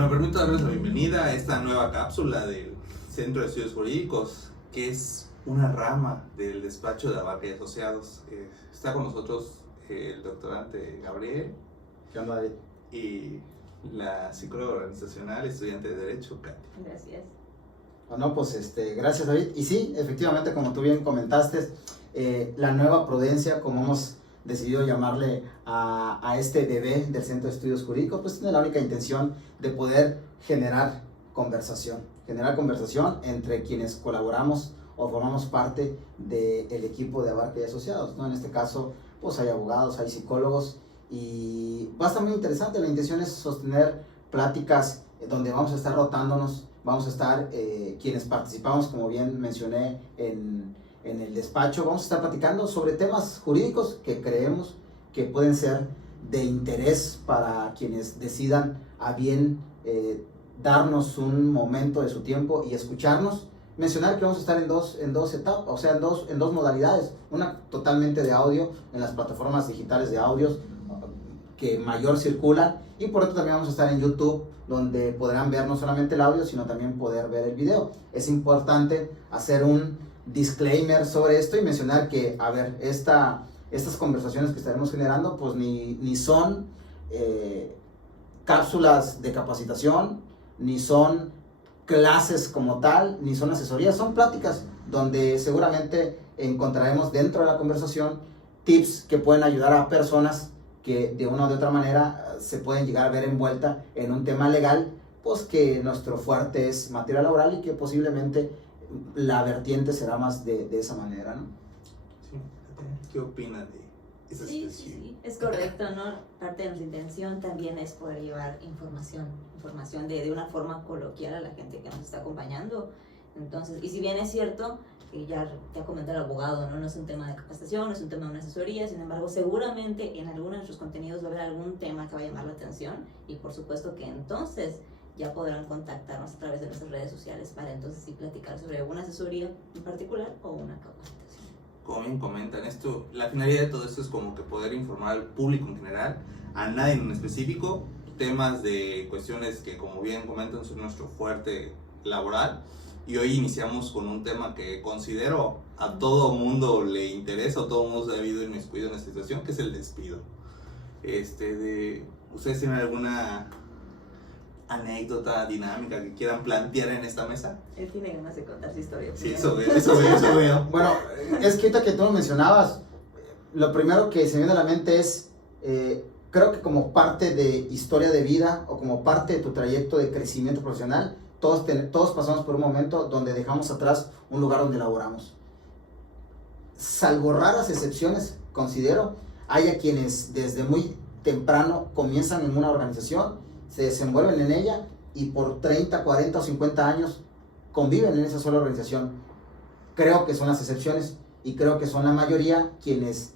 Me permito darles la bienvenida a esta nueva cápsula del Centro de Estudios Jurídicos, que es una rama del despacho de Abarca y Asociados. Está con nosotros el doctorante Gabriel. ¿Qué onda, David? Y la psicóloga organizacional, estudiante de Derecho, Katy. Gracias. Bueno, pues gracias, David. Y sí, efectivamente, como tú bien comentaste, la nueva prudencia, como hemos decidido llamarle a este bebé del Centro de Estudios Jurídicos, pues tiene la única intención de poder generar conversación entre quienes colaboramos o formamos parte del equipo de Abarca y Asociados, ¿no? En este caso, pues hay abogados, hay psicólogos, y va a estar muy interesante. La intención es sostener pláticas donde vamos a estar rotándonos, vamos a estar quienes participamos, como bien mencioné en el despacho, vamos a estar platicando sobre temas jurídicos que creemos que pueden ser de interés para quienes decidan a bien darnos un momento de su tiempo y escucharnos. Mencionar que vamos a estar en dos etapas, o sea, en dos modalidades. Una totalmente de audio en las plataformas digitales de audios que mayor circulan, y por otro también vamos a estar en YouTube, donde podrán ver no solamente el audio, sino también poder ver el video. Es importante hacer un disclaimer sobre esto y mencionar que, a ver, estas conversaciones que estaremos generando, pues ni son cápsulas de capacitación, ni son clases como tal, ni son asesorías, son pláticas donde seguramente encontraremos dentro de la conversación tips que pueden ayudar a personas que de una u otra manera se pueden llegar a ver envuelta en un tema legal, pues que nuestro fuerte es materia laboral y que posiblemente la vertiente será más de esa manera, ¿no? Sí. ¿Qué opinan de esa situación? Sí, es correcto, ¿no? Parte de nuestra intención también es poder llevar información de una forma coloquial a la gente que nos está acompañando. Entonces, y si bien es cierto, que ya comentó el abogado, ¿no? No es un tema de capacitación, no es un tema de una asesoría, sin embargo, seguramente en alguno de nuestros contenidos va a haber algún tema que va a llamar la atención, y por supuesto que entonces ya podrán contactarnos a través de nuestras redes sociales para entonces sí platicar sobre una asesoría en particular o una capacitación. Como bien comentan, la finalidad de todo esto es como que poder informar al público en general, a nadie en específico, temas de cuestiones que, como bien comentan, son nuestro fuerte laboral. Y hoy iniciamos con un tema que considero a todo mundo le interesa, o todo mundo se ha habido inmiscuido en esta situación, que es el despido. ¿Ustedes tienen alguna anécdota dinámica que quieran plantear en esta mesa? Él tiene ganas de contar su historia. Sí, eso veo. Bueno, es que ahorita que tú lo mencionabas, lo primero que se me viene a la mente es, creo que como parte de historia de vida o como parte de tu trayecto de crecimiento profesional, todos pasamos por un momento donde dejamos atrás un lugar donde laboramos. Salvo raras excepciones, considero, hay a quienes desde muy temprano comienzan en una organización, se desenvuelven en ella y por 30, 40 o 50 años conviven en esa sola organización. Creo que son las excepciones y creo que son la mayoría quienes,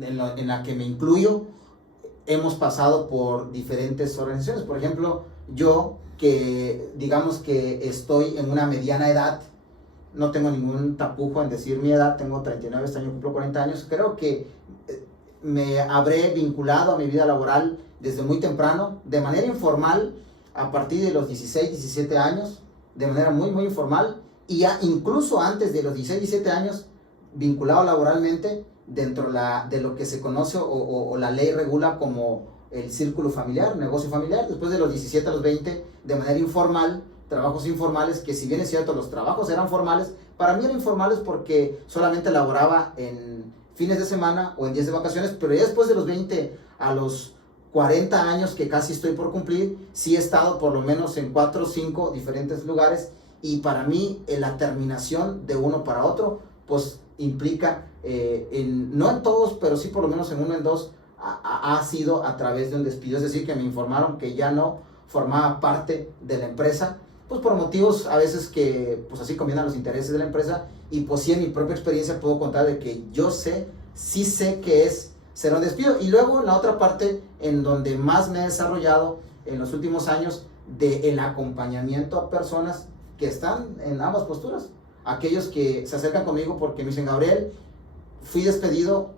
en la que me incluyo, hemos pasado por diferentes organizaciones. Por ejemplo, yo, que digamos que estoy en una mediana edad, no tengo ningún tapujo en decir mi edad, tengo 39, este año cumplo 40 años, creo que me habré vinculado a mi vida laboral desde muy temprano, de manera informal, a partir de los 16, 17 años, de manera muy, muy informal, y incluso antes de los 16, 17 años, vinculado laboralmente dentro de lo que se conoce o la ley regula como el círculo familiar, negocio familiar. Después de los 17 a los 20, de manera informal, trabajos informales, que si bien es cierto, los trabajos eran formales, para mí eran informales porque solamente laboraba en fines de semana o en días de vacaciones, pero ya después de los 20 a los 40 años que casi estoy por cumplir, sí he estado por lo menos en 4 o 5 diferentes lugares, y para mí la terminación de uno para otro, pues implica, no en todos, pero sí por lo menos en uno, en dos, ha sido a través de un despido. Es decir, que me informaron que ya no formaba parte de la empresa, pues por motivos a veces que pues así convienen a los intereses de la empresa, y pues sí, en mi propia experiencia puedo contar de que yo sí sé que es ser un despido. Y luego la otra parte en donde más me he desarrollado en los últimos años, de el acompañamiento a personas que están en ambas posturas. Aquellos que se acercan conmigo porque me dicen: Gabriel, fui despedido,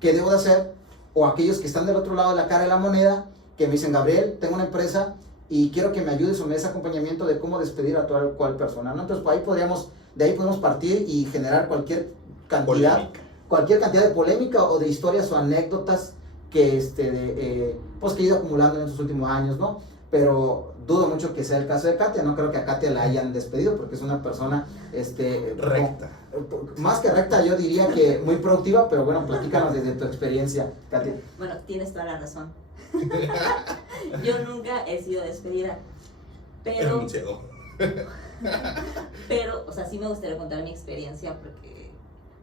¿qué debo de hacer? O aquellos que están del otro lado de la cara de la moneda que me dicen, Gabriel, tengo una empresa y quiero que me ayudes o me des acompañamiento de cómo despedir a tal cual persona, ¿no? Entonces, pues, de ahí podemos partir y generar cualquier cantidad de polémica o de historias o anécdotas que, pues, que he ido acumulando en estos últimos años, ¿no? Pero dudo mucho que sea el caso de Katia, no creo que a Katia la hayan despedido porque es una persona recta. Más que recta, yo diría que muy productiva, pero bueno, platícanos desde tu experiencia, Katia. Bueno, tienes toda la razón. Yo nunca he sido despedida, pero o sea, sí me gustaría contar mi experiencia porque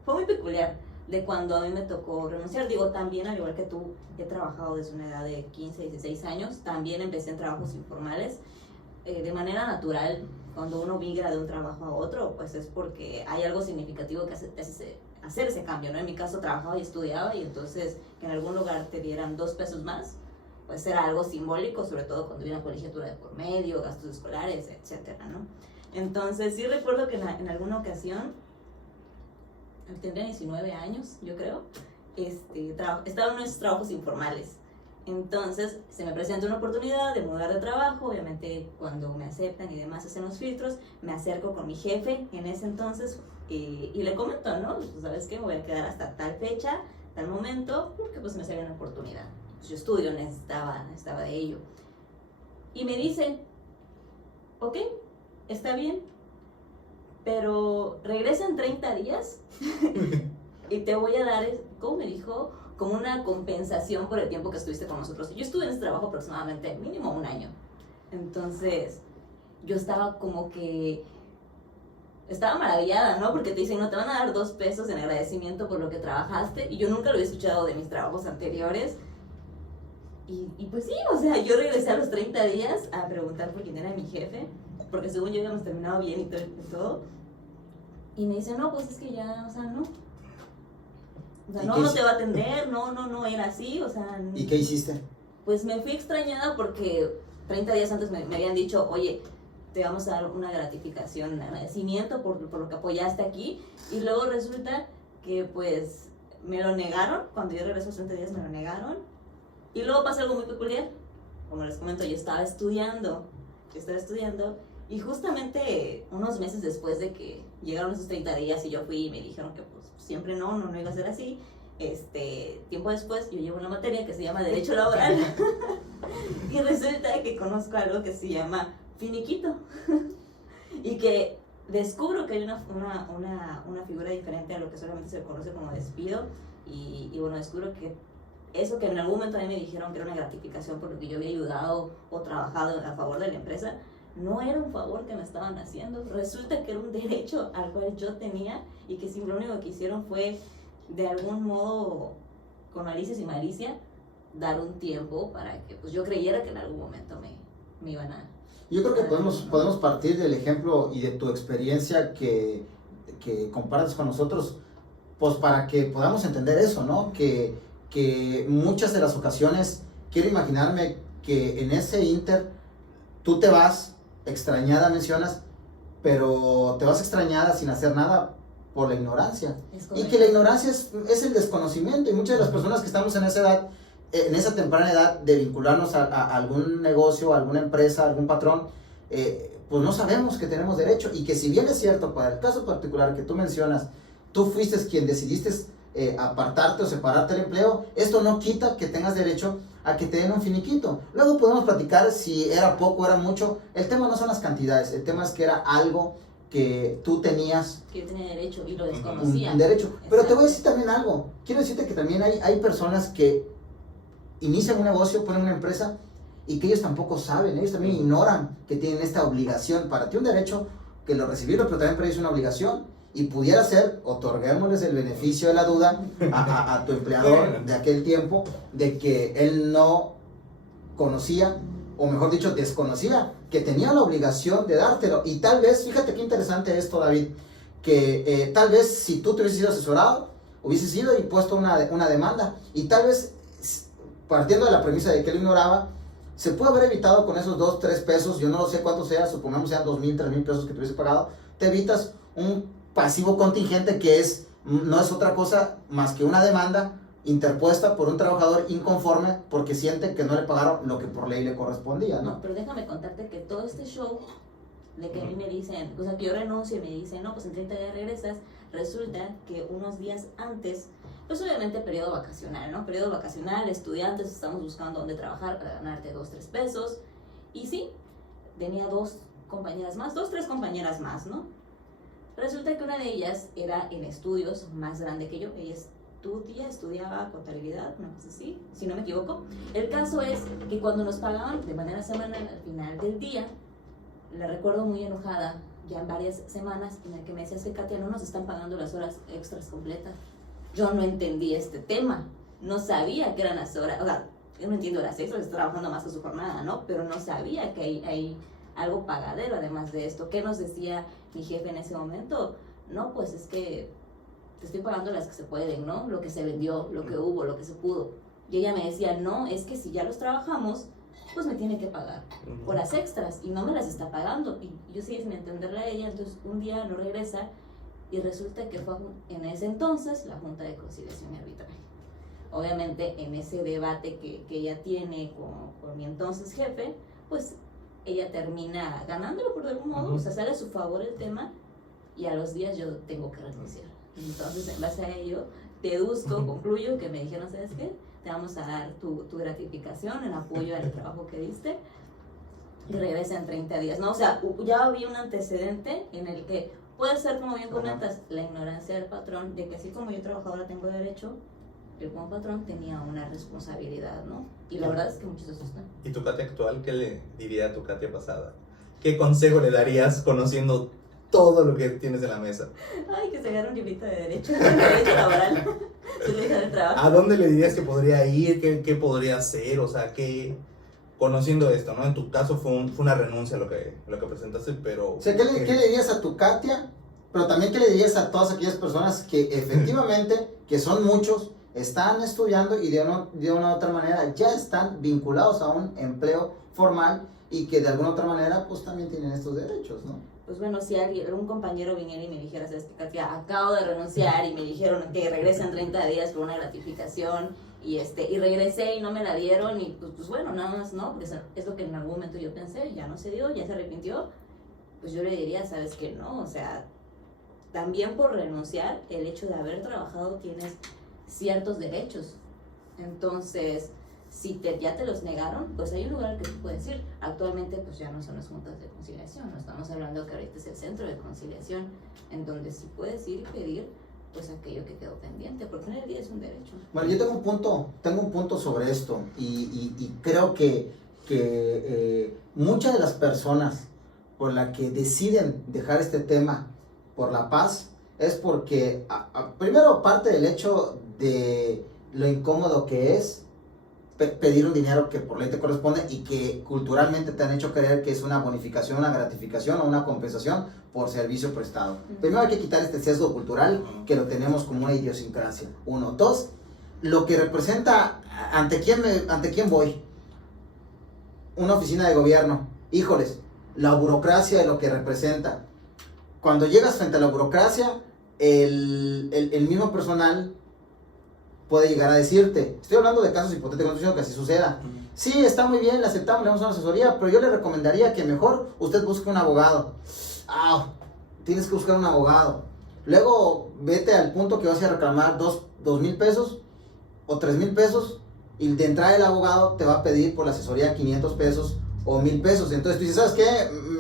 fue muy peculiar de cuando a mí me tocó renunciar. Digo, también al igual que tú, he trabajado desde una edad de 15, 16 años, también empecé en trabajos informales, de manera natural. Cuando uno migra de un trabajo a otro, pues es porque hay algo significativo que hacer ese cambio, ¿no? En mi caso trabajaba y estudiaba, y entonces que en algún lugar te dieran 2 pesos más, pues era algo simbólico, sobre todo cuando había una colegiatura de por medio, gastos escolares, etcétera, ¿no? Entonces sí recuerdo que en alguna ocasión, tendría 19 años, yo creo, estaba en unos trabajos informales. Entonces se me presenta una oportunidad de mudar de trabajo. Obviamente cuando me aceptan y demás hacen los filtros, me acerco con mi jefe en ese entonces y le comento, ¿no? Pues, ¿sabes qué? Me voy a quedar hasta tal fecha, tal momento, porque pues me salió una oportunidad. Pues, yo estudio, necesitaba de ello. Y me dice, ok, está bien, pero regresa en 30 días y te voy a dar, ¿cómo me dijo? Como una compensación por el tiempo que estuviste con nosotros. Yo estuve en ese trabajo aproximadamente mínimo 1 año. Entonces, yo estaba como que... estaba maravillada, ¿no? Porque te dicen, no, te van a dar 2 pesos en agradecimiento por lo que trabajaste. Y yo nunca lo había escuchado de mis trabajos anteriores. Y pues sí, o sea, yo regresé a los 30 días a preguntar por quién era mi jefe. Porque según yo habíamos terminado bien y todo. Y me dice, no, pues es que ya, o sea, no. O sea, no te va a atender, no era así, o sea... ¿Y qué hiciste? Pues me fui extrañada porque 30 días antes me habían dicho, oye, te vamos a dar una gratificación, un agradecimiento por lo que apoyaste aquí. Y luego resulta que pues me lo negaron, cuando yo regreso a los 30 días me lo negaron. Y luego pasa algo muy peculiar, como les comento, yo estaba estudiando, y justamente unos meses después de que llegaron esos 30 días y yo fui y me dijeron que pues siempre no iba a ser así, tiempo después yo llevo una materia que se llama Derecho Laboral y resulta que conozco algo que se llama finiquito y que descubro que hay una figura diferente a lo que solamente se conoce como despido y bueno, descubro que eso que en algún momento a mí me dijeron que era una gratificación por lo que yo había ayudado o trabajado a favor de la empresa, no era un favor que me estaban haciendo. Resulta que era un derecho al cual yo tenía y que lo único que hicieron fue, de algún modo, con malicias y malicia, dar un tiempo para que pues, yo creyera que en algún momento me iban a... Yo creo que podemos partir del ejemplo y de tu experiencia que compartes con nosotros, pues para que podamos entender eso, ¿no? Que muchas de las ocasiones, quiero imaginarme que en ese inter tú te vas extrañada, mencionas, pero te vas extrañada sin hacer nada por la ignorancia. Y que la ignorancia es el desconocimiento, y muchas de las personas que estamos en esa edad, en esa temprana edad de vincularnos a algún negocio, a alguna empresa, a algún patrón, pues no sabemos que tenemos derecho, y que si bien es cierto, para el caso particular que tú mencionas, tú fuiste quien decidiste apartarte o separarte del empleo, esto no quita que tengas derecho a que te den un finiquito. Luego podemos platicar si era poco o era mucho. El tema no son las cantidades, el tema es que era algo que tú tenías. Que yo tenía derecho y lo desconocía. Un derecho. Pero te voy a decir también algo. Quiero decirte que también hay personas que inician un negocio, ponen una empresa y que ellos tampoco saben, ellos también ignoran que tienen esta obligación. Para ti un derecho que lo recibieron, pero también para ellos una obligación. Y pudiera ser, otorguémosles el beneficio de la duda a tu empleador de aquel tiempo, de que él no conocía, o mejor dicho, desconocía, que tenía la obligación de dártelo. Y tal vez, fíjate qué interesante esto, David, que tal vez si tú te hubieses sido asesorado, hubieses ido y puesto una demanda, y tal vez, partiendo de la premisa de que él ignoraba, se puede haber evitado con esos 2, 3 pesos, yo no lo sé cuánto sea, supongamos sean 2,000, 3,000 pesos que te hubiese pagado, te evitas un pasivo contingente que no es otra cosa más que una demanda interpuesta por un trabajador inconforme porque siente que no le pagaron lo que por ley le correspondía, ¿no? No, pero déjame contarte que todo este show de que a mí me dicen, o sea, que yo renuncio y me dicen, no, pues en 30 días regresas, resulta que unos días antes, pues obviamente periodo vacacional, ¿no? Periodo vacacional, estudiantes, estamos buscando dónde trabajar para ganarte 2, 3 pesos. Y sí, tenía 2 compañeras más, 2, 3 compañeras más, ¿no? Resulta que una de ellas era en estudios más grande que yo, ella estudiaba contabilidad, una cosa así, si no me equivoco. El caso es que cuando nos pagaban de manera semanal al final del día, la recuerdo muy enojada, ya en varias semanas, en el que me decía, es que Katia, no nos están pagando las horas extras completas. Yo no entendí este tema, no sabía que eran las horas, o sea, yo no entiendo las extras, estoy trabajando más que su jornada, ¿no? Pero no sabía que hay algo pagadero además de esto. ¿Qué nos decía mi jefe en ese momento? No, pues es que te estoy pagando las que se pueden, ¿no? Lo que se vendió, lo que hubo, lo que se pudo. Y ella me decía, no, es que si ya los trabajamos, pues me tiene que pagar por las extras y no me las está pagando. Y yo sigo sin entenderle a ella, entonces un día no regresa y resulta que fue en ese entonces la Junta de Conciliación y Arbitraje. Obviamente en ese debate que ella tiene con mi entonces jefe, pues ella termina ganándolo por algún modo, o sea, sale a su favor el tema y a los días yo tengo que renunciar. Entonces, en base a ello, deduzco, concluyo que me dijeron, ¿sabes qué? Te vamos a dar tu gratificación en apoyo al trabajo que diste y regresa en 30 días, ¿no? O sea, ya había un antecedente en el que puede ser, como bien comentas, la ignorancia del patrón, de que así como yo trabajadora tengo derecho, el buen patrón tenía una responsabilidad, ¿no? Y la verdad es que muchos de esos no. ¿Y tu Katia actual qué le diría a tu Katia pasada? ¿Qué consejo le darías conociendo todo lo que tienes en la mesa? Ay, que se agarre un librito de derecho laboral. Su lista de trabajo. ¿A dónde le dirías que podría ir? ¿Qué podría hacer? O sea, conociendo esto, ¿no? En tu caso fue una renuncia lo que presentaste, pero... O sea, ¿qué le dirías a tu Katia? Pero también, ¿qué le dirías a todas aquellas personas que efectivamente, que son muchos, están estudiando y de una u otra manera ya están vinculados a un empleo formal y que de alguna otra manera pues también tienen estos derechos, ¿no? Pues bueno, si un compañero viniera y me dijera, ¿sabes qué, Katia? Acabo de renunciar y me dijeron que regresen 30 días por una gratificación y regresé y no me la dieron y pues bueno, nada más, ¿no? Porque es lo que en algún momento yo pensé, ya no se dio, ya se arrepintió, pues yo le diría, ¿sabes qué? No, o sea, también por renunciar, el hecho de haber trabajado tienes ciertos derechos. Entonces, si ya te los negaron, pues hay un lugar que tú puedes ir. Actualmente, pues ya no son las juntas de conciliación, no estamos hablando que ahorita es el centro de conciliación, en donde sí puedes ir y pedir, pues aquello que quedó pendiente, porque en el día es un derecho. Bueno, yo tengo un punto sobre esto y creo que muchas de las personas por la que deciden dejar este tema por la paz es porque, primero, parte del hecho de lo incómodo que es pedir un dinero que por ley te corresponde y que culturalmente te han hecho creer que es una bonificación, una gratificación o una compensación por servicio prestado. Primero hay que quitar este sesgo cultural que lo tenemos como una idiosincrasia. 1. 2, lo que representa, ¿ante quién voy? Una oficina de gobierno. Híjoles, la burocracia de lo que representa. Cuando llegas frente a la burocracia, el mismo personal puede llegar a decirte, estoy hablando de casos hipotéticos, no estoy diciendo que así suceda. Sí, está muy bien, le aceptamos, le damos una asesoría, pero yo le recomendaría que mejor usted busque un abogado. Tienes que buscar un abogado. Luego vete al punto que vas a reclamar 2,000 pesos o 3,000 pesos y de entrada el abogado te va a pedir por la asesoría 500 pesos o 1,000 pesos. Entonces tú dices, ¿sabes qué?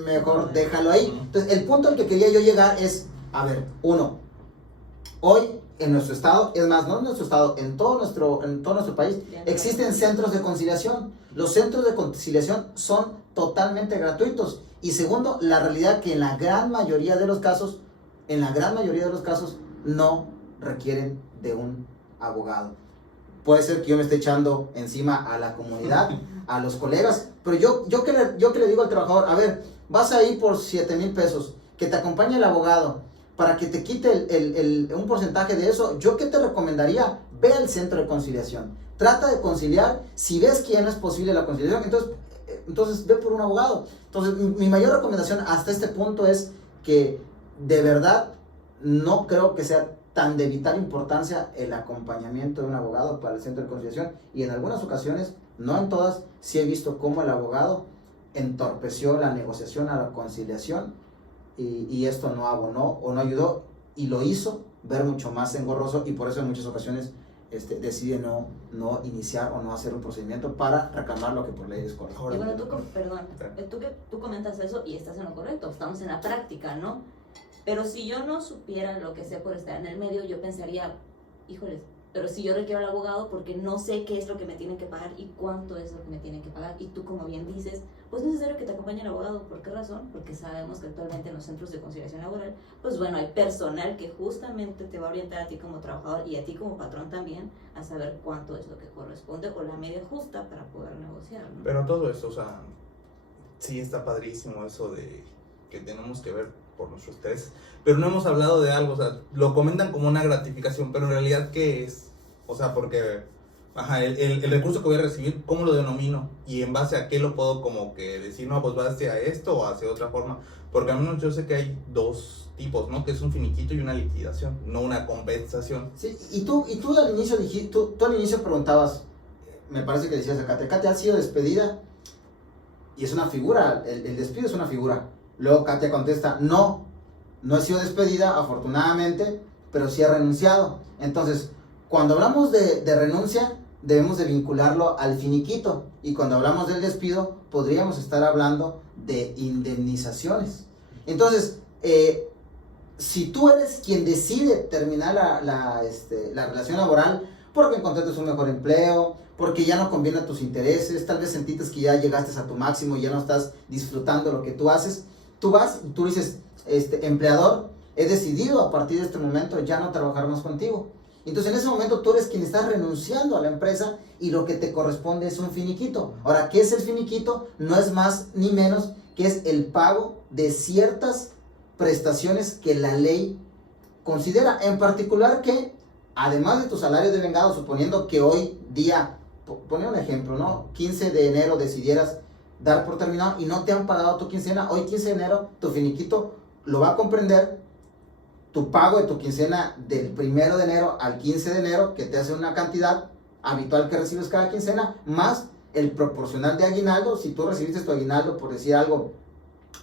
Mejor déjalo ahí. Entonces el punto al que quería yo llegar es, a ver, 1, hoy en nuestro estado, es más, no en nuestro estado, en todo nuestro país, existen centros de conciliación. Los centros de conciliación son totalmente gratuitos. Y segundo, la realidad que en la gran mayoría de los casos, no requieren de un abogado. Puede ser que yo me esté echando encima a la comunidad, a los colegas, pero yo que le digo al trabajador, a ver, vas a ir por 7,000 pesos, que te acompañe el abogado, para que te quite un porcentaje de eso. ¿Yo qué te recomendaría? Ve al centro de conciliación, trata de conciliar. Si ves que ya no es posible la conciliación, entonces ve por un abogado. Entonces mi mayor recomendación hasta este punto es que de verdad no creo que sea tan de vital importancia el acompañamiento de un abogado para el centro de conciliación, y en algunas ocasiones, no en todas, sí he visto cómo el abogado entorpeció la negociación a la conciliación y esto no abonó o no ayudó y lo hizo ver mucho más engorroso, y por eso en muchas ocasiones decide no iniciar o no hacer un procedimiento para reclamar lo que por ley es correcto. Y bueno, tú comentas eso y estás en lo correcto, estamos en la práctica, ¿no? Pero si yo no supiera lo que sé por estar en el medio, yo pensaría, híjoles, pero si yo requiero al abogado porque no sé qué es lo que me tienen que pagar y cuánto es lo que me tienen que pagar, y tú, como bien dices, pues es necesario que te acompañe el abogado. ¿Por qué razón? Porque sabemos que actualmente en los centros de conciliación laboral, pues bueno, hay personal que justamente te va a orientar a ti como trabajador y a ti como patrón también a saber cuánto es lo que corresponde o la media justa para poder negociar, ¿no? Pero todo esto, o sea, sí está padrísimo eso de que tenemos que ver por nuestros intereses, pero no hemos hablado de algo, o sea, lo comentan como una gratificación, pero en realidad, ¿qué es? O sea, porque, el recurso que voy a recibir, ¿cómo lo denomino? Y en base a qué lo puedo como que decir, no, pues va hacia esto o hacia otra forma, porque al menos yo sé que hay dos tipos, ¿no? Que es un finiquito y una liquidación, no una compensación. Sí, y tú al inicio dijiste, tú al inicio preguntabas, me parece que decías a Katia, ¿has sido despedida? Y es una figura, el despido es una figura. Luego Katia contesta, no he sido despedida, afortunadamente, pero sí he renunciado. Entonces, cuando hablamos de renuncia, debemos de vincularlo al finiquito. Y cuando hablamos del despido, podríamos estar hablando de indemnizaciones. Entonces, si tú eres quien decide terminar la relación laboral, porque encontraste un mejor empleo, porque ya no conviene a tus intereses, tal vez sentiste que ya llegaste a tu máximo y ya no estás disfrutando lo que tú haces, tú vas y tú dices, empleador, he decidido a partir de este momento ya no trabajar más contigo. Entonces en ese momento tú eres quien está renunciando a la empresa y lo que te corresponde es un finiquito. Ahora, ¿qué es el finiquito? No es más ni menos que es el pago de ciertas prestaciones que la ley considera, en particular que además de tu salario de vengado, suponiendo que hoy día, pone un ejemplo, ¿no? 15 de enero decidieras dar por terminado y no te han pagado tu quincena, hoy 15 de enero tu finiquito lo va a comprender tu pago de tu quincena del 1 de enero al 15 de enero, que te hace una cantidad habitual que recibes cada quincena, más el proporcional de aguinaldo. Si tú recibiste tu aguinaldo, por decir algo,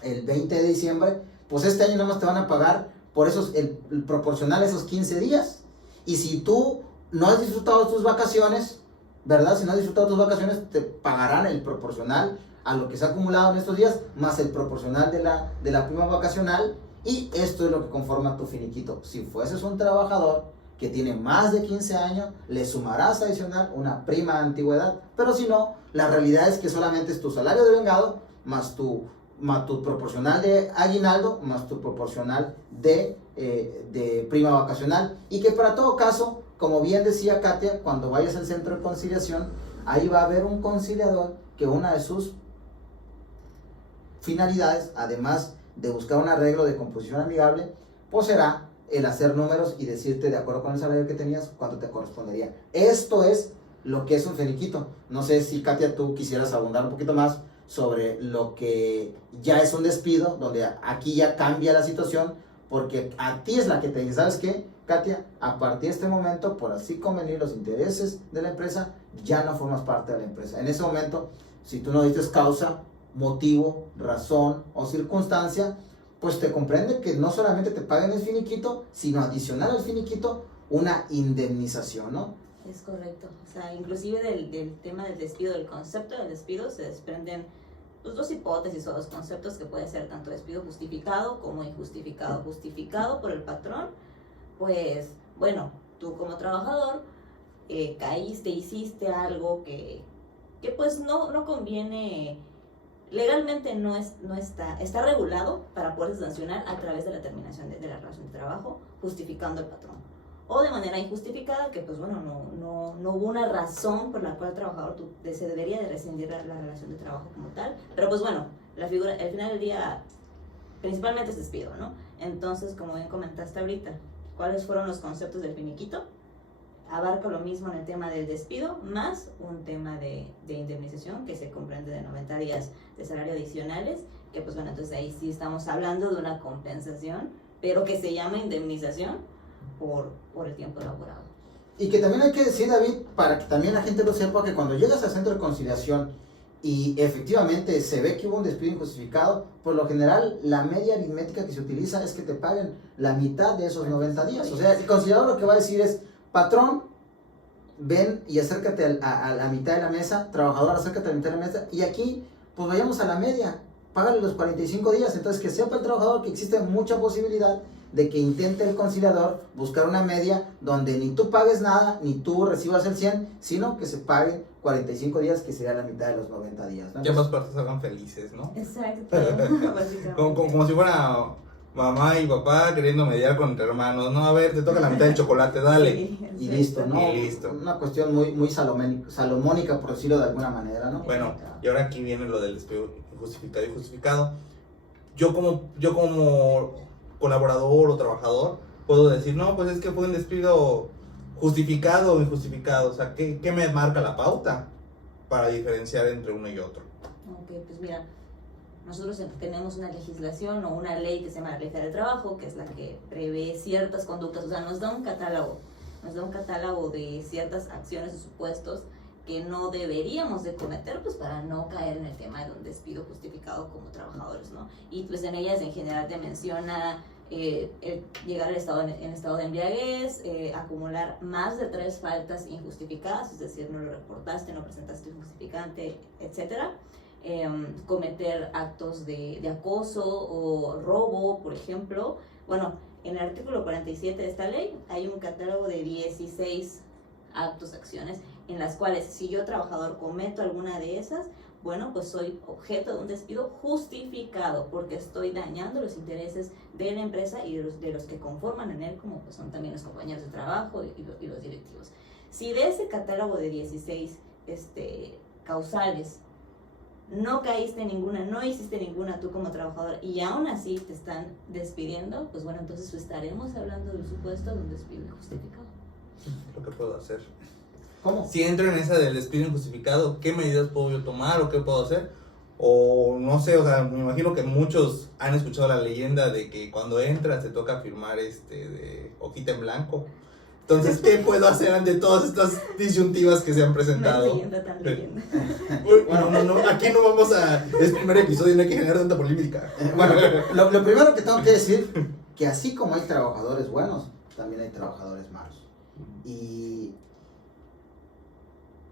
el 20 de diciembre, pues este año nada más te van a pagar por esos, el proporcional esos 15 días. Y si tú no has disfrutado de tus vacaciones, ¿verdad? Si no has disfrutado de tus vacaciones, te pagarán el proporcional a lo que se ha acumulado en estos días, más el proporcional de la prima vacacional, y esto es lo que conforma tu finiquito. Si fueses un trabajador que tiene más de 15 años, le sumarás adicional una prima de antigüedad, pero si no, la realidad es que solamente es tu salario de vengado, más tu proporcional de aguinaldo, más tu proporcional de prima vacacional, y que para todo caso, como bien decía Katia, cuando vayas al centro de conciliación, ahí va a haber un conciliador que una de sus finalidades, además de buscar un arreglo de composición amigable, pues será el hacer números y decirte, de acuerdo con el salario que tenías, cuánto te correspondería. Esto es lo que es un finiquito. No sé si, Katia, tú quisieras abundar un poquito más sobre lo que ya es un despido, donde aquí ya cambia la situación, porque a ti es la que te dice, ¿sabes qué, Katia? A partir de este momento, por así convenir los intereses de la empresa, ya no formas parte de la empresa. En ese momento, si tú no dices causa, motivo, razón o circunstancia, pues te comprende que no solamente te paguen el finiquito, sino adicional al finiquito, una indemnización, ¿no? Es correcto. O sea, inclusive del tema del despido, del concepto del despido, se desprenden pues, dos hipótesis o dos conceptos que puede ser tanto despido justificado como injustificado. Justificado por el patrón, pues, bueno, tú como trabajador caíste, hiciste algo que pues no conviene. Legalmente no está regulado para poder sancionar a través de la terminación de la relación de trabajo, justificando al patrón. O de manera injustificada, que pues bueno, no hubo una razón por la cual el trabajador se debería de rescindir la relación de trabajo como tal. Pero pues bueno, la figura, al final del día, principalmente es despido, ¿no? Entonces, como bien comentaste ahorita, ¿cuáles fueron los conceptos del finiquito? Abarca lo mismo en el tema del despido, más un tema de indemnización que se comprende de 90 días de salario adicionales, que pues bueno, entonces ahí sí estamos hablando de una compensación, pero que se llama indemnización, por el tiempo elaborado. Y que también hay que decir, David, para que también la gente lo sepa, que cuando llegas al centro de conciliación y efectivamente se ve que hubo un despido injustificado, por lo general la media aritmética que se utiliza es que te paguen la mitad de esos 90 días. O sea, el conciliador lo que va a decir es, patrón, ven y acércate a la mitad de la mesa, trabajador, acércate a la mitad de la mesa, y aquí pues vayamos a la media, págale los 45 días. Entonces que sepa el trabajador que existe mucha posibilidad de que intente el conciliador buscar una media donde ni tú pagues nada, ni tú recibas el 100, sino que se paguen 45 días, que sería la mitad de los 90 días, ¿no? Que ambas partes salgan felices, ¿no? Exacto. Como si fuera mamá y papá queriendo mediar con entre hermanos, ¿no? A ver, te toca la mitad del chocolate, dale. Sí, Y listo, ¿no? Y listo. Una cuestión muy salomónica, por decirlo de alguna manera, ¿no? Bueno, y ahora aquí viene lo del despido injustificado y justificado. Yo como colaborador o trabajador puedo decir, no, pues es que fue un despido justificado o injustificado. O sea, ¿qué me marca la pauta para diferenciar entre uno y otro? Ok, pues mira, nosotros tenemos una legislación o una ley que se llama la Ley Federal del Trabajo, que es la que prevé ciertas conductas, o sea, nos da un catálogo de ciertas acciones o supuestos que no deberíamos de cometer, pues para no caer en el tema de un despido justificado como trabajadores, ¿no? Y pues en ellas en general te menciona el llegar al en estado de embriaguez, acumular más de 3 faltas injustificadas, es decir, no lo reportaste, no presentaste un justificante, etcétera. Cometer actos de acoso o robo, por ejemplo. Bueno, en el artículo 47 de esta ley hay un catálogo de 16 actos, acciones, en las cuales si yo trabajador cometo alguna de esas, bueno, pues soy objeto de un despido justificado, porque estoy dañando los intereses de la empresa y de los que conforman en él, como pues son también los compañeros de trabajo y los directivos. Si de ese catálogo de 16 causales no caíste en ninguna, no hiciste ninguna tú como trabajador y aún así te están despidiendo, pues bueno, entonces estaremos hablando del supuesto de un despido injustificado. Lo que puedo hacer. ¿Cómo? Si entro en esa del despido injustificado, ¿qué medidas puedo yo tomar o qué puedo hacer? O no sé, o sea, me imagino que muchos han escuchado la leyenda de que cuando entras te toca firmar de hojita en blanco. Entonces, ¿qué puedo hacer ante todas estas disyuntivas que se han presentado? No es leyenda tan leyenda. Bueno, no, aquí no vamos a... Es primer episodio y no hay que generar tanta polémica. Bueno, lo primero que tengo que decir, que así como hay trabajadores buenos, también hay trabajadores malos. Y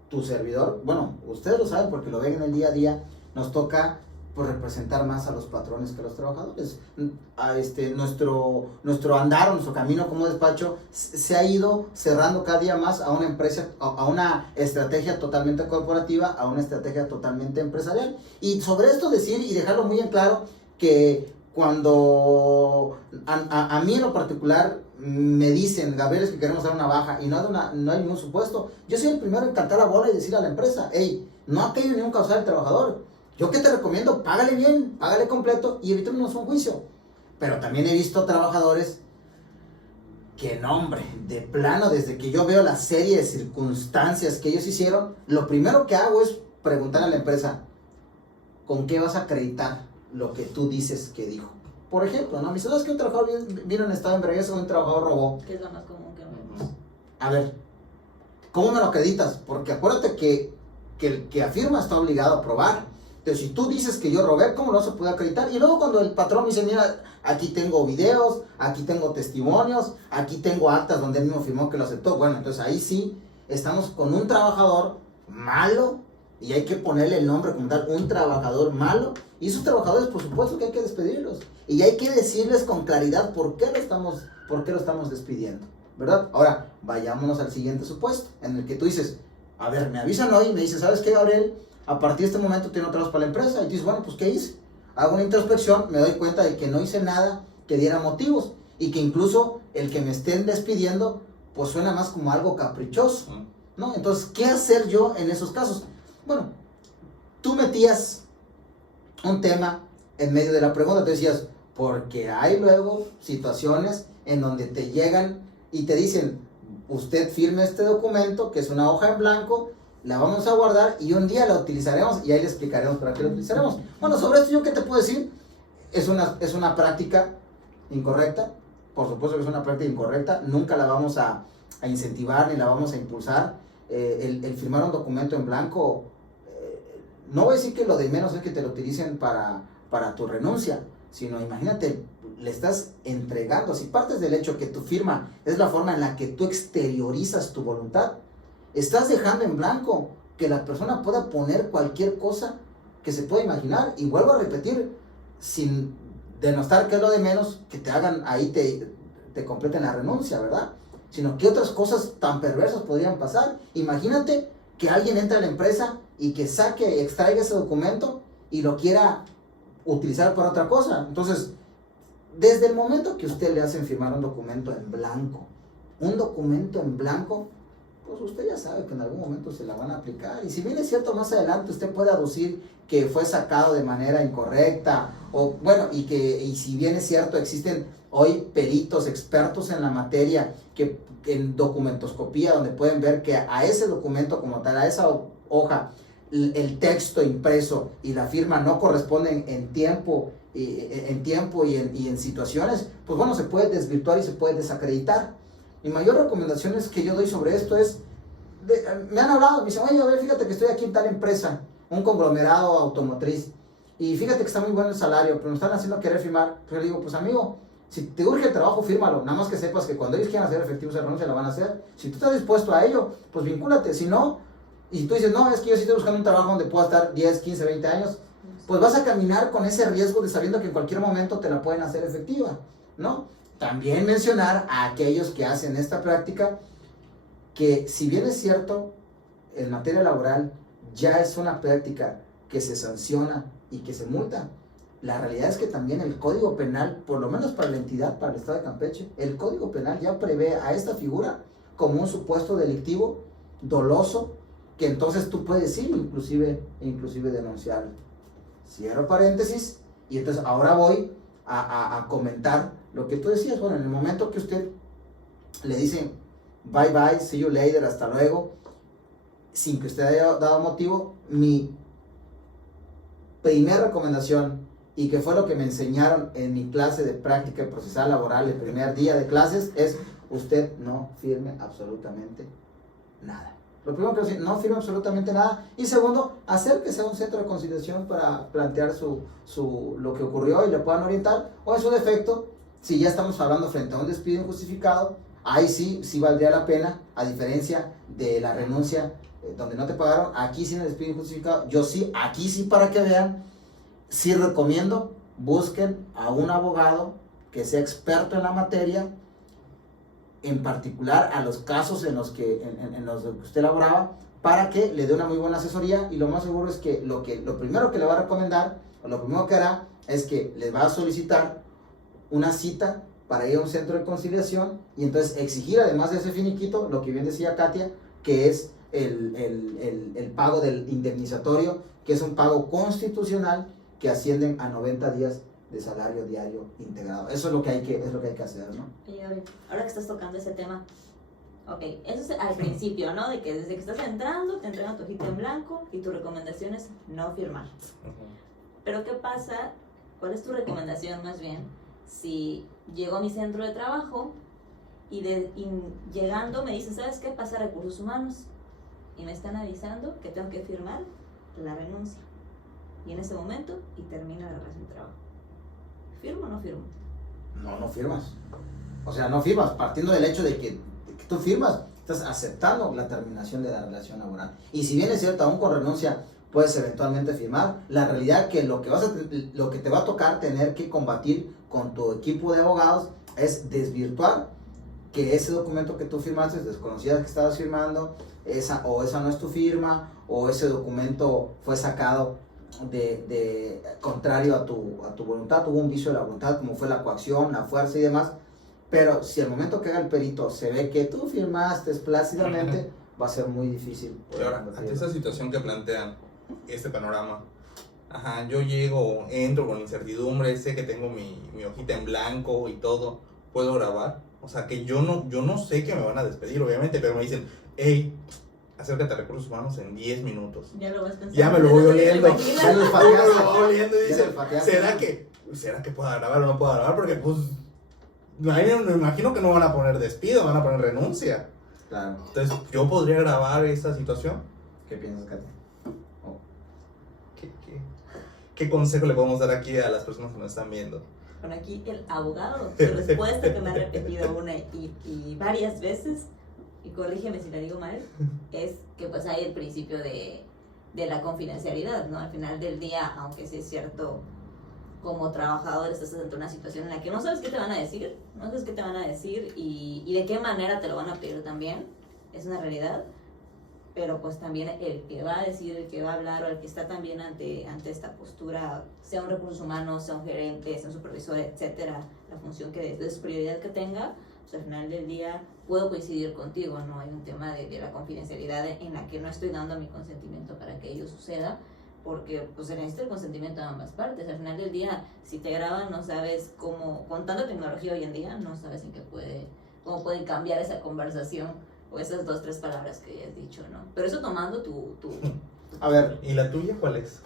tu servidor, bueno, ustedes lo saben porque lo ven en el día a día, nos toca pues representar más a los patrones que a los trabajadores. Nuestro andar, nuestro camino como despacho se ha ido cerrando cada día más a una empresa, a una estrategia totalmente corporativa, a una estrategia totalmente empresarial. Y sobre esto decir y dejarlo muy en claro que cuando a mí en lo particular me dicen, Gabriel, es que queremos dar una baja y no hay ningún supuesto, yo soy el primero en cantar la bola y decir a la empresa, hey, no ha caído ningún causal del trabajador. Yo que te recomiendo, págale bien, págale completo y evitémonos un juicio. Pero también he visto trabajadores que no, hombre, de plano, desde que yo veo la serie de circunstancias que ellos hicieron, lo primero que hago es preguntar a la empresa, ¿con qué vas a acreditar lo que tú dices que dijo? Por ejemplo, ¿no? Me dice, ¿sabes que un trabajador vino en estado de embriaguez o un trabajador robó? Que es lo más común que vemos. A ver, ¿cómo me lo acreditas? Porque acuérdate que el que afirma está obligado a probar. Entonces, si tú dices que yo robé, ¿cómo no se puede acreditar? Y luego cuando el patrón me dice, mira, aquí tengo videos, aquí tengo testimonios, aquí tengo actas donde él mismo firmó que lo aceptó. Bueno, entonces ahí sí estamos con un trabajador malo y hay que ponerle el nombre como tal, un trabajador malo. Y esos trabajadores, por supuesto que hay que despedirlos. Y hay que decirles con claridad por qué lo estamos despidiendo, ¿verdad? Ahora, vayámonos al siguiente supuesto, en el que tú dices, a ver, me avisan hoy y me dicen, ¿sabes qué, Gabriel? A partir de este momento tiene trabajo para la empresa. Y dices, bueno, pues ¿qué hice? Hago una introspección, me doy cuenta de que no hice nada que diera motivos. Y que incluso el que me estén despidiendo, pues suena más como algo caprichoso, ¿no? Entonces, ¿qué hacer yo en esos casos? Bueno, tú metías un tema en medio de la pregunta, te decías, porque hay luego situaciones en donde te llegan y te dicen, usted firme este documento, que es una hoja en blanco, la vamos a guardar y un día la utilizaremos y ahí le explicaremos para qué la utilizaremos. Bueno, sobre esto yo qué te puedo decir, es una práctica incorrecta, por supuesto que es una práctica incorrecta, nunca la vamos a incentivar ni la vamos a impulsar. El firmar un documento en blanco, no voy a decir que lo de menos es que te lo utilicen para tu renuncia, sino imagínate, le estás entregando, si partes del hecho que tu firma es la forma en la que tú exteriorizas tu voluntad, estás dejando en blanco que la persona pueda poner cualquier cosa que se pueda imaginar. Y vuelvo a repetir, sin denostar que es lo de menos, que te hagan ahí, te completen la renuncia, ¿verdad? Sino que otras cosas tan perversas podrían pasar. Imagínate que alguien entre a la empresa y que extraiga ese documento y lo quiera utilizar para otra cosa. Entonces, desde el momento que usted le hacen firmar un documento en blanco, pues usted ya sabe que en algún momento se la van a aplicar. Y si bien es cierto, más adelante usted puede aducir que fue sacado de manera incorrecta, o bueno, y si bien es cierto, existen hoy peritos expertos en la materia que en documentoscopía, donde pueden ver que a ese documento como tal, a esa hoja, el texto impreso y la firma no corresponden en tiempo y en situaciones, pues bueno, se puede desvirtuar y se puede desacreditar. Mi mayor recomendación que yo doy sobre esto es, me han hablado, me dicen, oye, a ver, fíjate que estoy aquí en tal empresa, un conglomerado automotriz, y fíjate que está muy bueno el salario, pero me están haciendo querer firmar. Pero le digo, pues amigo, si te urge el trabajo, fírmalo, nada más que sepas que cuando ellos quieran hacer efectivo esa renuncia, la van a hacer. Si tú estás dispuesto a ello, pues vincúlate. Si no, y tú dices, no, es que yo sí estoy buscando un trabajo donde pueda estar 10, 15, 20 años, pues vas a caminar con ese riesgo de sabiendo que en cualquier momento te la pueden hacer efectiva, ¿no? También mencionar a aquellos que hacen esta práctica, que si bien es cierto, en materia laboral ya es una práctica que se sanciona y que se multa, la realidad es que también el Código Penal, por lo menos para la entidad, para el Estado de Campeche, el Código Penal ya prevé a esta figura como un supuesto delictivo doloso, que entonces tú puedes ir inclusive denunciarlo. Cierro paréntesis, y entonces ahora voy a comentar lo que tú decías. Bueno, en el momento que usted le dicen bye bye, see you later, hasta luego, sin que usted haya dado motivo, mi primera recomendación, y que fue lo que me enseñaron en mi clase de práctica procesal laboral el primer día de clases, es usted no firme absolutamente nada. Lo primero que decir, no firme absolutamente nada. Y segundo, acérquese a un centro de conciliación para plantear lo que ocurrió y le puedan orientar. O en su defecto, si ya estamos hablando frente a un despido injustificado, ahí sí valdría la pena, a diferencia de la renuncia donde no te pagaron. Aquí sí en el despido injustificado, aquí sí, para que vean, sí recomiendo, busquen a un abogado que sea experto en la materia, en particular a los casos en los que usted laboraba, para que le dé una muy buena asesoría. Y lo más seguro es que lo primero que le va a recomendar, o lo primero que hará, es que le va a solicitar una cita para ir a un centro de conciliación, y entonces exigir, además de ese finiquito, lo que bien decía Katia, que es el pago del indemnizatorio, que es un pago constitucional que ascienden a 90 días de salario diario integrado. Eso es lo que hay que hacer, ¿no? Oye, ahora que estás tocando ese tema, ok, eso es al principio, ¿no? De que desde que estás entrando, te entregan tu hojita en blanco y tu recomendación es no firmar. Pero ¿qué pasa? ¿Cuál es tu recomendación más bien? Si llego a mi centro de trabajo y llegando me dicen, ¿sabes qué? Pasa a recursos humanos y me están avisando que tengo que firmar la renuncia. Y en ese momento, y termina la relación de trabajo. ¿Firmo o no firmo? No firmas. O sea, no firmas, partiendo del hecho de que tú firmas, estás aceptando la terminación de la relación laboral. Y si bien es cierto, aún con renuncia puedes eventualmente firmar, la realidad que lo que te va a tocar tener que combatir con tu equipo de abogados es desvirtuar que ese documento que tú firmaste, desconocías que estabas firmando, esa no es tu firma, o ese documento fue sacado de contrario a tu voluntad, hubo un vicio de la voluntad, como fue la coacción, la fuerza y demás. Pero si al momento que haga el perito se ve que tú firmaste plácidamente, va a ser muy difícil. Y ahora, ante esa situación que plantean, este panorama, yo llego, entro con incertidumbre, sé que tengo mi hojita en blanco y todo, ¿puedo grabar? O sea, que yo no sé que me van a despedir, obviamente, pero me dicen, hey, acércate a recursos humanos en 10 minutos. Ya lo vas pensando. Ya me lo voy oliendo. Ya lo olfateaste. oliendo y dicen, ¿será que pueda grabar o no pueda grabar? Porque pues me imagino que no van a poner despido, van a poner renuncia. Claro. Entonces, ¿yo podría grabar esta situación? ¿Qué piensas, Katia? ¿Qué consejo le podemos dar aquí a las personas que nos están viendo? Bueno, aquí el abogado, su respuesta que me ha repetido una y varias veces, y corrígeme si la digo mal, es que pues hay el principio de la confidencialidad, ¿no? Al final del día, aunque sí es cierto, como trabajador estás ante una situación en la que no sabes qué te van a decir, y de qué manera te lo van a pedir también, es una realidad, pero pues también el que va a decir, el que va a hablar o el que está también ante esta postura, sea un recursos humanos, sea un gerente, sea un supervisor, etcétera, la función de su prioridad que tenga, pues al final del día puedo coincidir contigo, ¿no? Hay un tema de la confidencialidad en la que no estoy dando mi consentimiento para que ello suceda, porque pues se necesita el consentimiento de ambas partes. Al final del día, si te graban, no sabes cómo, con tanta tecnología hoy en día, no sabes en qué cómo puede cambiar esa conversación o esas 2, 3 palabras que has dicho, ¿no? Pero eso tomando tu A ver. ¿Y la tuya cuál es?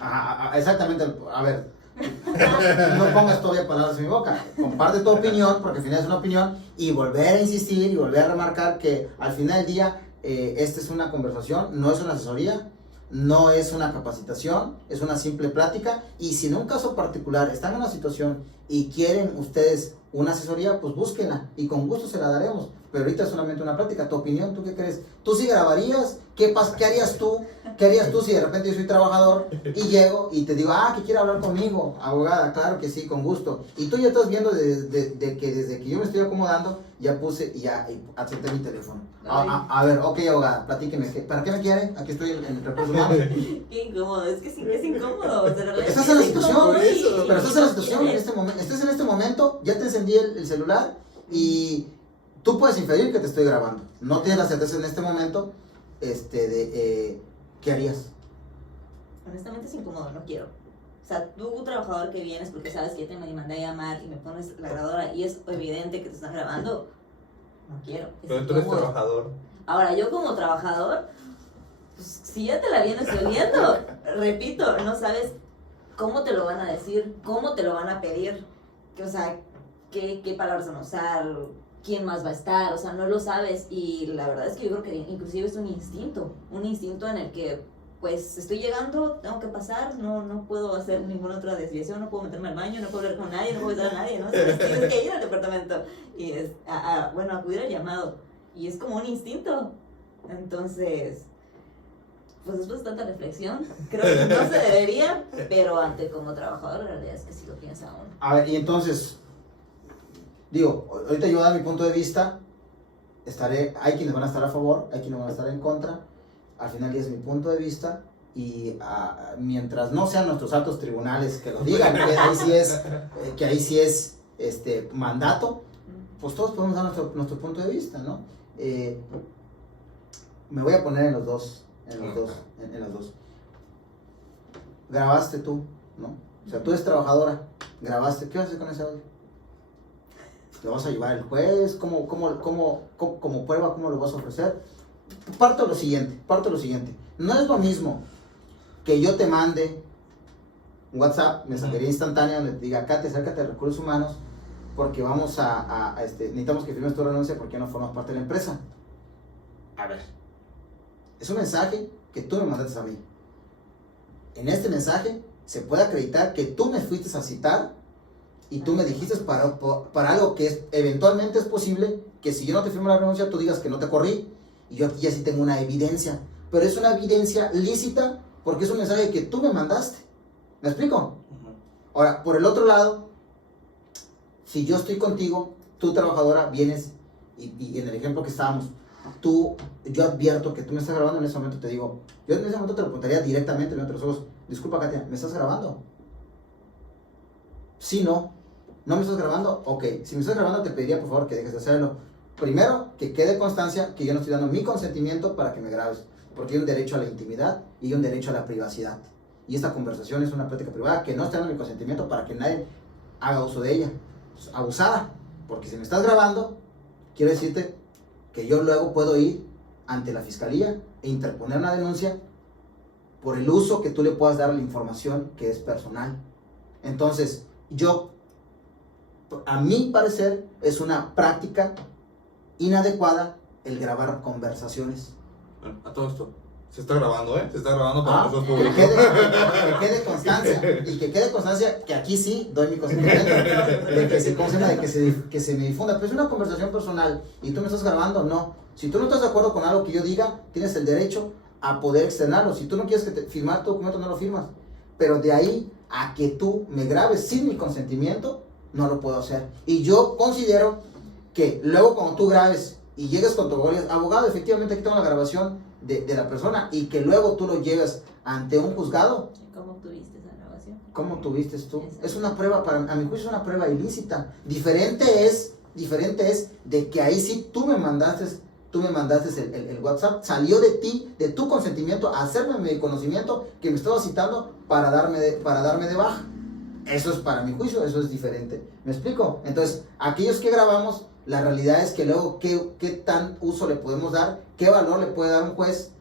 Exactamente, a ver. No pongas todavía palabras en mi boca. Comparte tu opinión, porque al final es una opinión, y volver a insistir y volver a remarcar que al final del día esta es una conversación, no es una asesoría, no es una capacitación, es una simple plática. Y si en un caso particular están en una situación y quieren ustedes una asesoría, pues búsquenla y con gusto se la daremos. Pero ahorita es solamente una plática. ¿Tu opinión? ¿Tú qué crees? ¿Tú sí grabarías? ¿Qué harías tú? ¿Qué harías tú si de repente yo soy trabajador y llego y te digo, que quiere hablar conmigo, abogada? Claro que sí, con gusto. Y tú ya estás viendo de que desde que yo me estoy acomodando, ya acepté mi teléfono. A ver, ok, abogada, platíqueme. ¿Para qué me quiere? Aquí estoy en el recurso humano. Qué incómodo, es que sí, es incómodo. Estás en la situación, pero estás en la situación en ¿Quieres? este momento. Estás en este momento, ya te encendí el celular y tú puedes inferir que te estoy grabando. No tienes la certeza en este momento ¿qué harías? Honestamente es incómodo, no quiero. O sea, tú, trabajador que vienes porque sabes que ya te me mandé a llamar y me pones la grabadora y es evidente que te están grabando, no quiero. Pero tú eres trabajador. Ahora, yo como trabajador, pues, si ya te la vienes oliendo, repito, no sabes cómo te lo van a decir, cómo te lo van a pedir, o sea, qué palabras van a usar, quién más va a estar, o sea, no lo sabes. Y la verdad es que yo creo que inclusive es un instinto en el que pues estoy llegando, tengo que pasar, no puedo hacer ninguna otra desviación, no puedo meterme al baño, no puedo hablar con nadie, no puedo estar a nadie, ¿no? O sea, tienes que ir al departamento y acudir al llamado, y es como un instinto. Entonces, pues después de tanta reflexión, creo que no se debería, pero como trabajador la realidad es que sí lo piensa uno. A ver, y entonces, digo, ahorita yo voy a dar mi punto de vista, hay quienes van a estar a favor, hay quienes van a estar en contra. Al final es mi punto de vista, y mientras no sean nuestros altos tribunales que lo digan, que ahí sí es mandato, pues todos podemos dar nuestro punto de vista, ¿no? Me voy a poner en los dos. Grabaste tú, ¿no? O sea, tú eres trabajadora, grabaste, ¿qué vas a hacer con ese audio? ¿Lo vas a llevar al juez? ¿Cómo prueba? ¿Cómo lo vas a ofrecer? Parto de lo siguiente. No es lo mismo que yo te mande un WhatsApp, mensajería instantánea, donde te diga, Katia, acércate a Recursos Humanos, porque vamos necesitamos que firmes tu renuncia porque no formas parte de la empresa. A ver, es un mensaje que tú me mandaste a mí. En este mensaje se puede acreditar que tú me fuiste a citar y tú me dijiste para algo que eventualmente es posible que si yo no te firmo la renuncia, tú digas que no te corrí. Y yo aquí ya sí tengo una evidencia, pero es una evidencia lícita porque es un mensaje que tú me mandaste. ¿Me explico? Ahora, por el otro lado, si yo estoy contigo, tú trabajadora, vienes y en el ejemplo que estábamos, yo advierto que tú me estás grabando, en ese momento te digo, yo en ese momento te lo preguntaría directamente en los ojos, disculpa Katia, ¿me estás grabando? Sí, no me estás grabando, ok, si me estás grabando te pediría por favor que dejes de hacerlo. Primero, que quede constancia que yo no estoy dando mi consentimiento para que me grabes, porque hay un derecho a la intimidad y hay un derecho a la privacidad. Y esta conversación es una plática privada que no estoy dando mi consentimiento para que nadie haga uso de ella. Pues, abusada, porque si me estás grabando, quiero decirte que yo luego puedo ir ante la fiscalía e interponer una denuncia por el uso que tú le puedas dar a la información que es personal. Entonces, yo a mi parecer, es una práctica inadecuada el grabar conversaciones. Bueno, a todo esto. Se está grabando, ¿eh? Se está grabando para nosotros Que públicos. que quede constancia, y que quede constancia que aquí sí doy mi consentimiento, de que se, ¿cómo se llama? De que se me difunda. Pero es una conversación personal y tú me estás grabando, no. Si tú no estás de acuerdo con algo que yo diga, tienes el derecho a poder externarlo. Si tú no quieres firmar tu documento, no lo firmas. Pero de ahí a que tú me grabes sin mi consentimiento, no lo puedo hacer. Y yo considero que luego cuando tú grabes y llegues con tu abogado, efectivamente aquí tengo la grabación de la persona, y que luego tú lo lleves ante un juzgado. ¿Cómo obtuviste esa grabación? ¿Cómo tuviste tú? Exacto. Es una prueba, a mi juicio es una prueba ilícita. Diferente es de que ahí sí tú me mandaste el WhatsApp, salió de ti, de tu consentimiento, hacerme mi conocimiento que me estaba citando para darme de baja. Eso es, para mi juicio, eso es diferente. ¿Me explico? Entonces, aquellos que grabamos, la realidad es que luego, ¿qué tan uso le podemos dar? ¿Qué valor le puede dar un juez?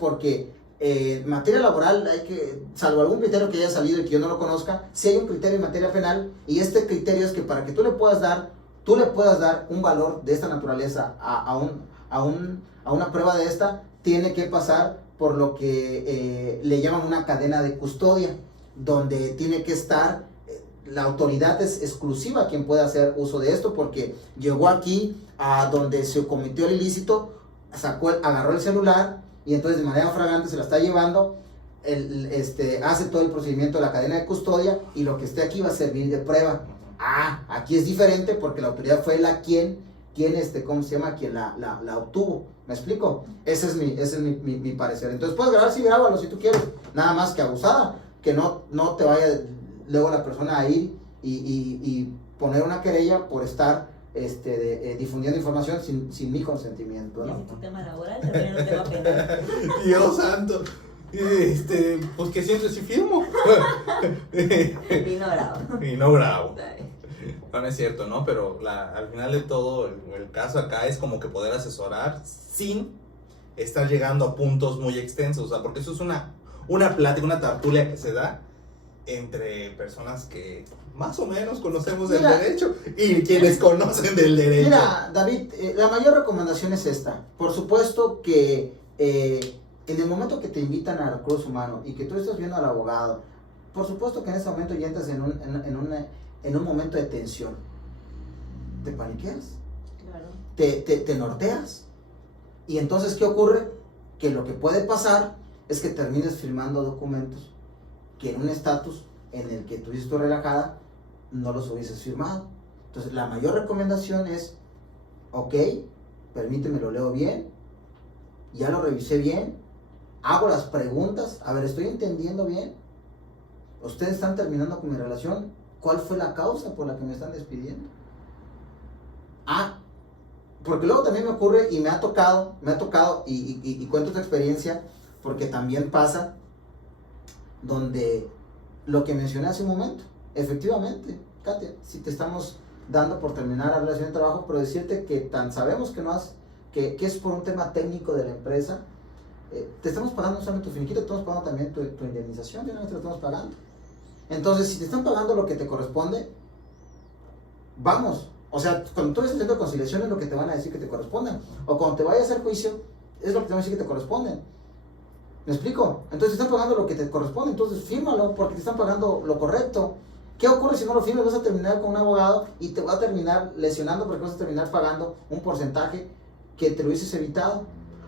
Porque en materia laboral hay que, salvo algún criterio que haya salido y que yo no lo conozca, sí hay un criterio en materia penal, y este criterio es que para que tú le puedas dar un valor de esta naturaleza a una prueba de esta, tiene que pasar por lo que le llaman una cadena de custodia, donde tiene que estar, la autoridad es exclusiva quien puede hacer uso de esto, porque llegó aquí a donde se cometió el ilícito, agarró el celular, y entonces de manera flagrante se la está llevando, hace todo el procedimiento de la cadena de custodia, y lo que esté aquí va a servir de prueba. Aquí es diferente porque la autoridad fue quien ¿cómo se llama? Quien la obtuvo. ¿Me explico? Ese es mi parecer. Entonces puedes grabar, sí, grábalo si tú quieres, nada más que abusada, que no te vaya luego la persona a ir y poner una querella por estar difundiendo información sin mi consentimiento, ¿no? ¿Es un tema laboral? También es un tema penal. Dios santo. Pues que siempre sí firmo. Vino bravo. Y no bravo. Dale. No es cierto, ¿no? Pero al final de todo, el caso acá es como que poder asesorar sin estar llegando a puntos muy extensos. O sea, porque eso es una plática, una tertulia que se da entre personas que más o menos conocemos del derecho y quienes conocen del derecho. Mira, David, la mayor recomendación es esta. Por supuesto que en el momento que te invitan a recursos humanos y que tú estás viendo al abogado, por supuesto que en ese momento ya entras en un momento de tensión. Te paniqueas, Claro. te norteas, y entonces ¿qué ocurre? Que lo que puede pasar es que termines firmando documentos que en un estatus en el que tú dices tú relajada no los hubieses firmado. Entonces la mayor recomendación es: ok, permíteme, lo leo bien, ya lo revisé bien, hago las preguntas, a ver, estoy entendiendo bien, ustedes están terminando con mi relación, ¿cuál fue la causa por la que me están despidiendo? Porque luego también me ocurre, y me ha tocado, y cuento esta experiencia, porque también pasa, donde lo que mencioné hace un momento, efectivamente, Katia, si te estamos dando por terminar la relación de trabajo, pero decirte que sabemos que es por un tema técnico de la empresa, te estamos pagando no solamente tu finiquito, te estamos pagando también tu indemnización, finalmente te lo estamos pagando. Entonces, si te están pagando lo que te corresponde, vamos. O sea, cuando tú estés haciendo conciliación es lo que te van a decir que te corresponden. O cuando te vayas a hacer juicio, es lo que te van a decir que te corresponden. ¿Me explico? Entonces te están pagando lo que te corresponde, entonces fírmalo porque te están pagando lo correcto. ¿Qué ocurre si no lo firmas? Vas a terminar con un abogado y te va a terminar lesionando porque vas a terminar pagando un porcentaje que te lo hubieses evitado.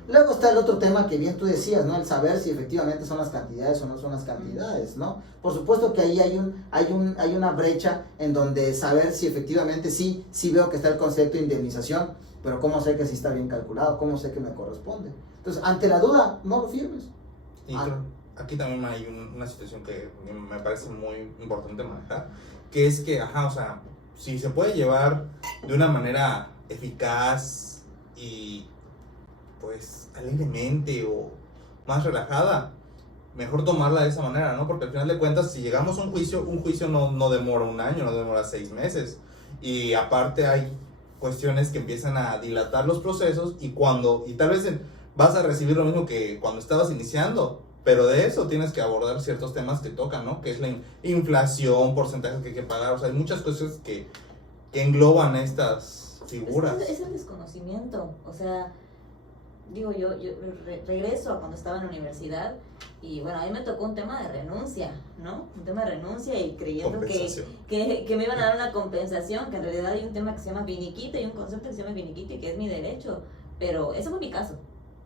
Luego está el otro tema que bien tú decías, ¿no? El saber si efectivamente son las cantidades o no son las cantidades, ¿no? Por supuesto que ahí hay una brecha en donde saber si efectivamente sí veo que está el concepto de indemnización, pero ¿cómo sé que sí está bien calculado? ¿Cómo sé que me corresponde? Entonces, ante la duda, no lo firmes. Y aquí también hay una situación que me parece muy importante manejar, que es que, o sea, si se puede llevar de una manera eficaz y pues alegremente o más relajada, mejor tomarla de esa manera, ¿no? Porque al final de cuentas, si llegamos a un juicio no demora un año, no demora 6 meses. Y aparte hay cuestiones que empiezan a dilatar los procesos y tal vez vas a recibir lo mismo que cuando estabas iniciando, Pero de eso tienes que abordar ciertos temas que tocan, ¿no? Que es la inflación, porcentajes que hay que pagar, o sea, hay muchas cosas que engloban estas figuras. Es el desconocimiento, o sea, digo yo regreso a cuando estaba en la universidad y bueno, a mí me tocó un tema de renuncia, ¿no? Un tema de renuncia y creyendo que me iban a dar una compensación, que en realidad hay un tema que se llama finiquito, hay un concepto que se llama finiquito y que es mi derecho, pero ese fue mi caso.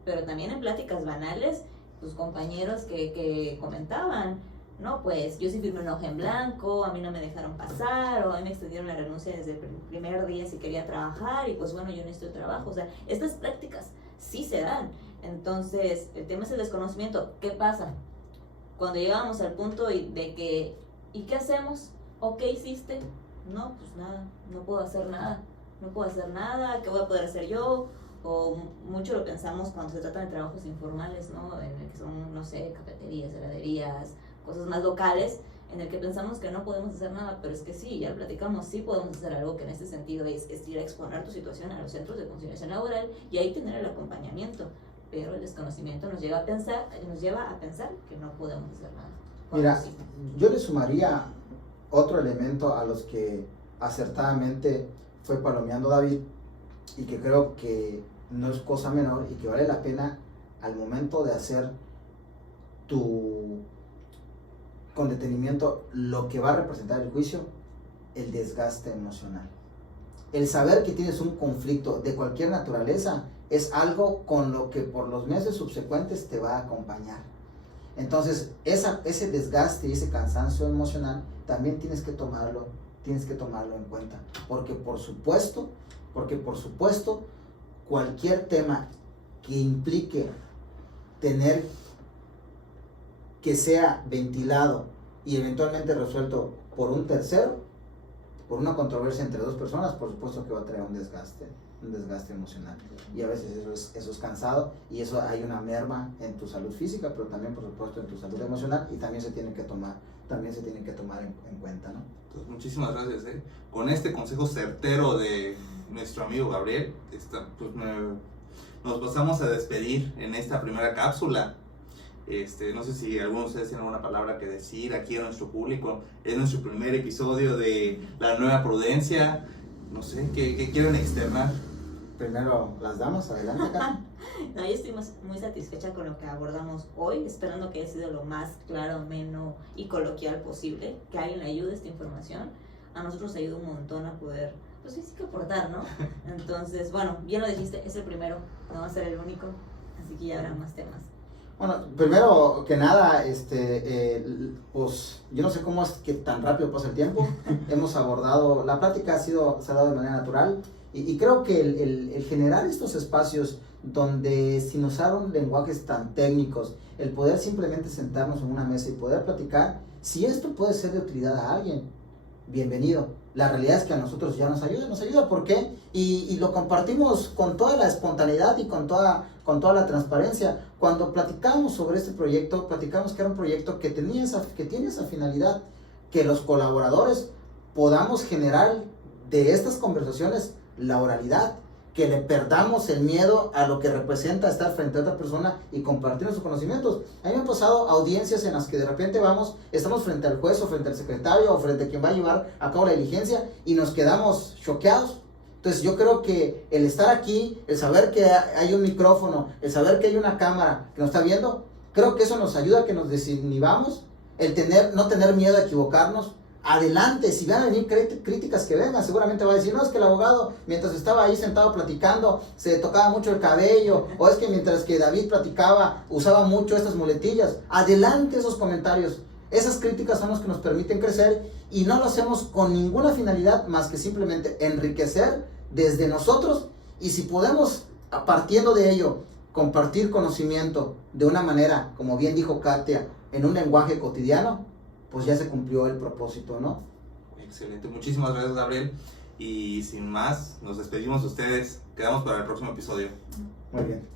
Pero también en pláticas banales, tus compañeros que comentaban, no, pues yo sí firmé un hoja en blanco, a mí no me dejaron pasar, o a mí me extendieron la renuncia desde el primer día si quería trabajar, y pues bueno, yo necesito trabajo. O sea, estas prácticas sí se dan. Entonces, el tema es el desconocimiento. ¿Qué pasa? Cuando llegamos al punto de que, ¿y qué hacemos? ¿O qué hiciste? No, pues nada, no puedo hacer nada. No puedo hacer nada, ¿qué voy a poder hacer yo? O mucho lo pensamos cuando se trata de trabajos informales, ¿no? En el que son, no sé, cafeterías, heladerías, cosas más locales, en el que pensamos que no podemos hacer nada, pero es que sí, ya lo platicamos, sí podemos hacer algo, que en este sentido es ir a exponer tu situación a los centros de conciliación laboral y ahí tener el acompañamiento, pero el desconocimiento nos lleva a pensar que no podemos hacer nada. Mira, sí. yo le sumaría otro elemento a los que acertadamente fue palomeando David y que creo que no es cosa menor y que vale la pena al momento de hacer con detenimiento lo que va a representar el juicio, el desgaste emocional. El saber que tienes un conflicto de cualquier naturaleza es algo con lo que por los meses subsecuentes te va a acompañar. Entonces, ese desgaste y ese cansancio emocional también tienes que tomarlo en cuenta. Porque por supuesto, cualquier tema que implique tener que sea ventilado y eventualmente resuelto por un tercero, por una controversia entre dos personas, por supuesto que va a traer un desgaste emocional. Y a veces eso es cansado y eso hay una merma en tu salud física, pero también por supuesto en tu salud emocional y también se tiene que tomar en cuenta, ¿no? Pues muchísimas gracias, ¿eh? Con este consejo certero de nuestro amigo Gabriel, pues nos pasamos a despedir en esta primera cápsula. No sé si alguno de ustedes tiene alguna palabra que decir aquí a nuestro público. Es nuestro primer episodio de La Nueva Prudencia. No sé, ¿qué quieren externar? Primero, las damas, adelante, Katy. No, yo estoy muy satisfecha con lo que abordamos hoy, esperando que haya sido lo más claro, ameno y coloquial posible, que alguien le ayude esta información. A nosotros ayuda un montón a poder, pues sí que aportar, ¿no? Entonces, bueno, bien lo dijiste, es el primero, no va a ser el único, así que ya habrá más temas. Bueno, primero que nada, pues yo no sé cómo es que tan rápido pasa el tiempo. Hemos abordado, la plática se ha dado de manera natural y creo que el generar estos espacios donde sin usar lenguajes tan técnicos, el poder simplemente sentarnos en una mesa y poder platicar, si esto puede ser de utilidad a alguien, bienvenido. La realidad es que a nosotros ya nos ayuda, ¿por qué? Y lo compartimos con toda la espontaneidad y con toda la transparencia. Cuando platicamos sobre este proyecto, platicamos que era un proyecto que tiene esa finalidad, que los colaboradores podamos generar de estas conversaciones la oralidad, que le perdamos el miedo a lo que representa estar frente a otra persona y compartir nuestros conocimientos. A mí me han pasado audiencias en las que de repente estamos frente al juez o frente al secretario o frente a quien va a llevar a cabo la diligencia y nos quedamos choqueados. Entonces yo creo que el estar aquí, el saber que hay un micrófono, el saber que hay una cámara que nos está viendo, creo que eso nos ayuda a que nos desinhibamos, no tener miedo a equivocarnos. Adelante, si van a venir críticas que vengan, seguramente va a decir, no, es que el abogado mientras estaba ahí sentado platicando se tocaba mucho el cabello, o es que mientras que David platicaba usaba mucho estas muletillas. Adelante esos comentarios, esas críticas son las que nos permiten crecer y no lo hacemos con ninguna finalidad más que simplemente enriquecer desde nosotros y si podemos, partiendo de ello, compartir conocimiento de una manera, como bien dijo Katia, en un lenguaje cotidiano, pues ya se cumplió el propósito, ¿no? Excelente, muchísimas gracias, Gabriel. Y sin más, nos despedimos de ustedes. Quedamos para el próximo episodio. Muy bien.